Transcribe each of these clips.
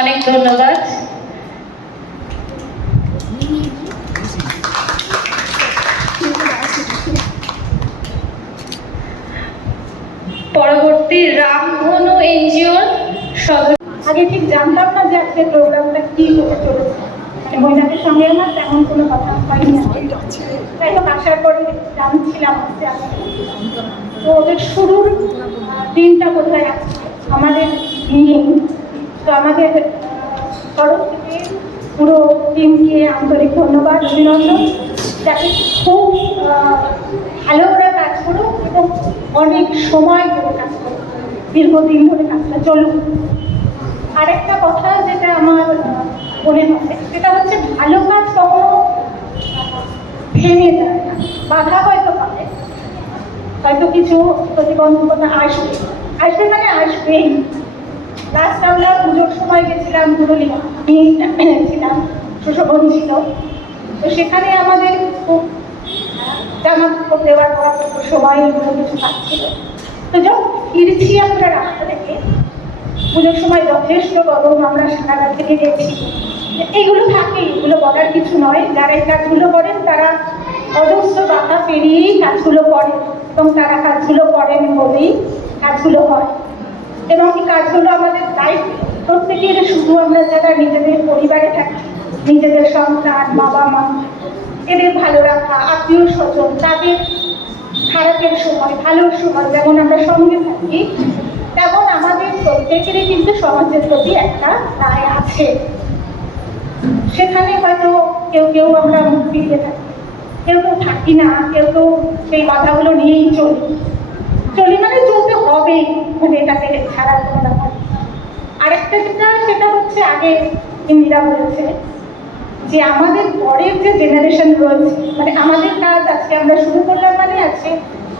অনেক ধন্যবাদ। পরবর্তী রামধনু এনজিওর আগে ঠিক জানতাম না যে আজকে প্রোগ্রামটা কি হতে চলেছে, মানে মহিলাদের সঙ্গে আমার তেমন কোনো কথা হয়নি। যাই হোক, আসার পরে জানছিলাম আস্তে আস্তে। তো ওদের শুরুর দিনটা কোথায় আছে আমাদের নিয়ে, তো আমাদের তরফ থেকে পুরো টিমকে আন্তরিক ধন্যবাদ, অভিনন্দন। যাতে খুব ভালো করে কাজ করুক এবং অনেক সময় ধরে কাজ করুক, দীর্ঘদিন ধরে কাজটা চলুক। আরেকটা কথা যেটা আমার মনে হয় সেটা হচ্ছে, ভালো কাজ কখনো ভেঙে যায় না। বাধা হয়তো পাবে, হয়তো কিছু প্রতিবন্ধকতা আসবে, আসবে মানে আসবেই। লাস্ট আমরা পুজোর সময় গেছিলাম পুরুলিয়া, ছিলাম, সুশোভন ছিল। তো সেখানে আমাদের খুব জামা কাপড় দেওয়ার সময় কিছু পাচ্ছিল। তো যখন ফিরছি আমরা রাস্তা থেকে, পুজোর সময় যথেষ্ট গরম, আমরা সারা রাত থেকে গেছি। এইগুলো থাকেই, এগুলো বলার কিছু নয়। যারা এই কাজগুলো করেন তারা অজস্র বাধা পেরিয়েই কাজগুলো করেন, এবং তারা কাজগুলো করেন বলেই কাজগুলো হয়। এবং এই কাজগুলো আমাদের দায়িত্ব প্রত্যেকের। শুধু আমরা যারা নিজেদের পরিবারে থাকি, নিজেদের সন্তান, বাবা মা, এদের ভালো রাখা, আত্মীয় স্বজন, তাদের খারাপের সময়, ভালোর সময় যেমন আমরা সঙ্গে থাকি, তেমন আমাদের প্রত্যেকেরই কিন্তু সমাজের প্রতি একটা দায় আছে। সেখানে হয়তো কেউ কেউ আমরা মুখ ফিরিয়ে থাকি, কেউ কেউ থাকি না, কেউ কেউ সেই বাধাগুলো নিয়েই চলি মানে চলতে হবেই, মানে এটাকে ছাড়ার কোনো ব্যাপার। আরেকটা সেটা হচ্ছে, আগে ইন্দিরা বলেছে যে আমাদের পরের যে জেনারেশন রয়েছে, মানে আমাদের কাজ আজকে আমরা শুরু করলাম মানে আছে,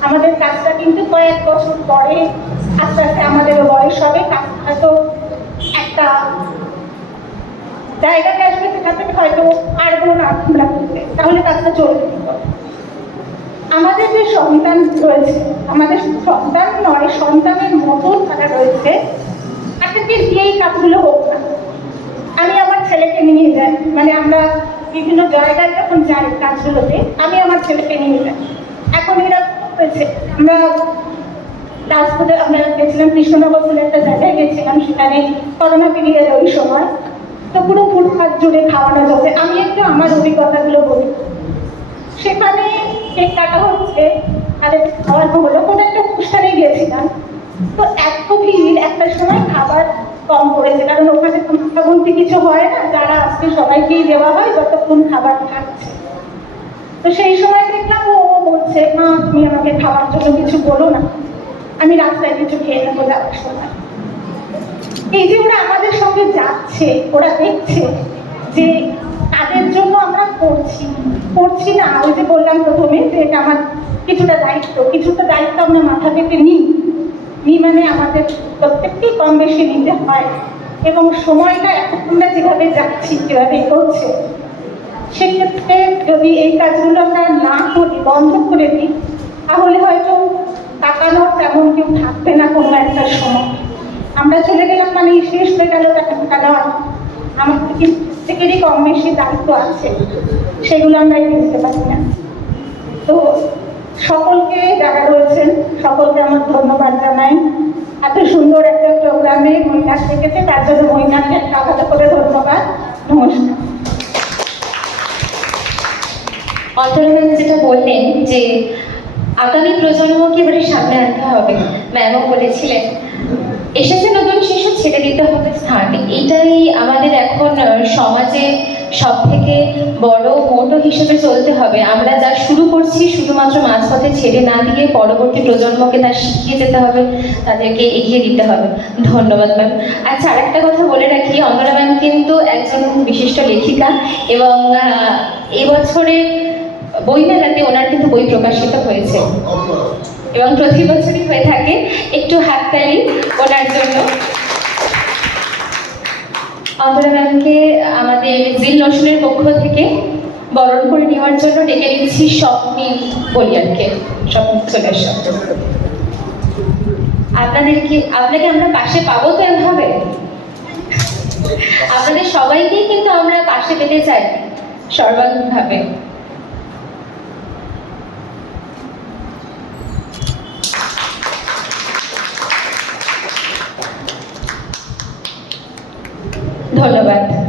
আমাদের কাজটা কিন্তু কয়েক বছর পরে আস্তে আস্তে আমাদের বয়স হবে, হয়তো একটা জায়গাতে আসবে সেখান থেকে হয়তো পারবো না আমরা করতে, তাহলে কাজটা চলবে। আমাদের যে সন্তান রয়েছে, আমাদের সন্তান নয়, সন্তানের মতন তারা রয়েছে, তাদেরকে দিয়েই কাজগুলো হোক না। আমি আমার ছেলেকে নিয়ে যাই, মানে আমরা বিভিন্ন জায়গায় যখন যাই কাজগুলোতে, আমি আমার ছেলেকে নিয়ে যাই। এখন এরা হয়েছে, আমরা রাজপুরে আমরা গেছিলাম, কৃষ্ণনগর বলে একটা জায়গায় গেছিলাম, সেখানে করোনা পিরিয়ড ওই সময়। তো পুরো ফুটপাত জুড়ে খাওয়ানো যাচ্ছে। আমি একটু আমার অভিজ্ঞতাগুলো বলি। সেখানে কেক কাটা হচ্ছে, তাদের খাওয়ানো হলো, কোনো একটা অনুষ্ঠানে গিয়েছিলাম। তো এত ভিড়, একটা সময় খাবার কম পড়েছে, কারণ ওখানে বলতে কিছু হয় না, যারা আজকে সবাইকেই দেওয়া হয় যতক্ষণ খাবার থাকছে। তো সেই সময় দেখলাম ও বলছে, মা তুমি আমাকে খাওয়ার জন্য কিছু বলো না, আমি রাস্তায় কিছু খেয়ে নেবো যাওয়ার সময়। এই যে ওরা আমাদের সঙ্গে যাচ্ছে, ওরা দেখছে যে তাদের জন্য আমরা করছি না। ওই যে বললাম প্রথমে যে এটা আমার কিছুটা দায়িত্ব আমরা মাথা পেতে নিই, মানে আমাদের প্রত্যেককেই কম বেশি নিতে হয়। এবং সময়টা আমরা যেভাবে যাচ্ছি, যেভাবে করছে, সেক্ষেত্রে যদি এই কাজগুলো আমরা না করি, বন্ধ করে দিই, তাহলে হয়তো তাকানোর তেমন কেউ থাকবে না। কোনো একটা সময় আমরা চলে গেলাম মানে শেষ হয়ে গেল, টাকা দেওয়া। আমাদের প্রত্যেকেরই কম বেশি দায়িত্ব আছে, সেগুলো আমরা বুঝতে পারি না। তো সকলকে যারা রয়েছেন, সকলকে আমার ধন্যবাদ জানাই। এত সুন্দর একটা প্রোগ্রামে মহিলা থেকেছে, তার জন্য মহিলাকে একটা আলাদা করে ধন্যবাদ। নমস্কার। অন্তরা যেটা বললেন যে আগামী প্রজন্মকে এবারে সামনে আনতে হবে, ম্যামও বলেছিলেন এসেছে নতুন শিশু, ছেড়ে দিতে হবে স্থান। এটাই আমাদের এখন সমাজে সব থেকে বড় মোটো হিসেবে চলতে হবে। আমরা যা শুরু করছি শুধুমাত্র মাঝপথে ছেড়ে না দিয়ে পরবর্তী প্রজন্মকে তা শিখিয়ে যেতে হবে, তাদেরকে এগিয়ে দিতে হবে। ধন্যবাদ ম্যাম। আচ্ছা, আরেকটা কথা বলে রাখি, অন্তরা ম্যাম কিন্তু একজন বিশিষ্ট লেখিকা, এবং এবছরে বইমেলাতে ওনার কিন্তু বই প্রকাশিত হয়েছে, এবং প্রতি বছরই হয়ে থাকে। একটু হাততালি ওনার জন্য। অন্তরা ম্যামকে আমাদের জিল নোশনের পক্ষ থেকে বরণ করে নেওয়ার জন্য ডেকে নিচ্ছি স্বপ্নীল বলিয়ানকে। স্বপ্নীল চলে এসো। আপনাকে আমরা পাশে পাবো তো এভাবে? পাশে পেতে চাই সর্বাঙ্গীনভাবে। ধন্যবাদ।